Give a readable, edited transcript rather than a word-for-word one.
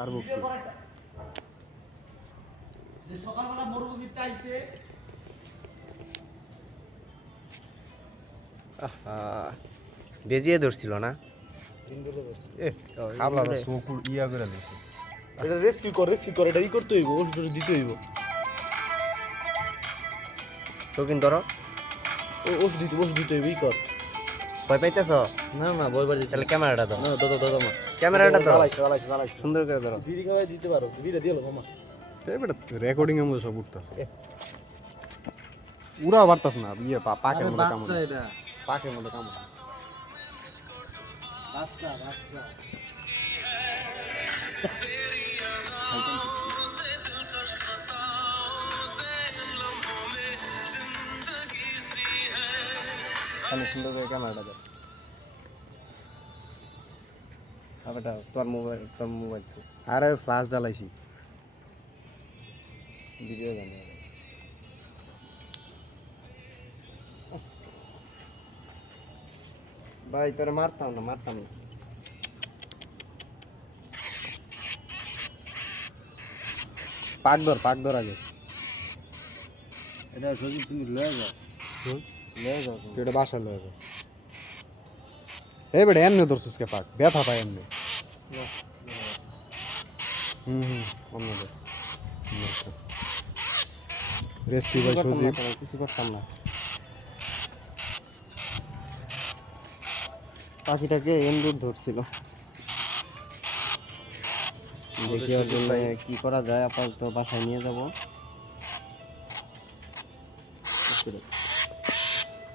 কার ভক্তি যে সকালবেলা মরুভূমিতে আইছে বেজিয়ে ধরছিল না খাবলা তো চোখ ইয়া করে দিয়েছে এটা রেস্কিউ করে এটা করতে হইব ওষুধ দিতে হইব শৌখিন ধরো ওষুধ দিতে হইব কর ভয় পাইতেছ না না ভয় পাচ্ছি তাহলে ক্যামেরাটা ধরো না দাদা মা ক্যামেরাটা ধরো চালাইছে সুন্দর করে ধরো বিড়ি খাওয়াই দিতে পারো বিড়িটা দিও মামা বেটা রেকর্ডিং এর মধ্যে সব উঠতেছে উড়া বাড়তাছ না ইয়ে পাকের মধ্যে কামড় বাচ্চা এটা পাকের মধ্যে কামড় বাচ্চা খালি সুন্দর করে ক্যামেরাটা ধরো আবার তোর মোবাইল তো আরে ফ্ল্যাশ জ্বালাইছি ভিডিও জানি ভাই তোরা মারতাম না পাক ধর আগে এটা সজি তুমি লয়ে যাও লয়ে যাও তুই এটা বাসা লয়ে যা এই বেটা এমনি ধরছিস কে পাক ব্যথা পায় এমনি অন্য দে রেস্কিউ বাই সজীব কিছু করতাম না পাখিটাকে এমদুর ধরছিল দেখি ওর জন্য কি করা যায় আপাতত বাসায় নিয়ে যাব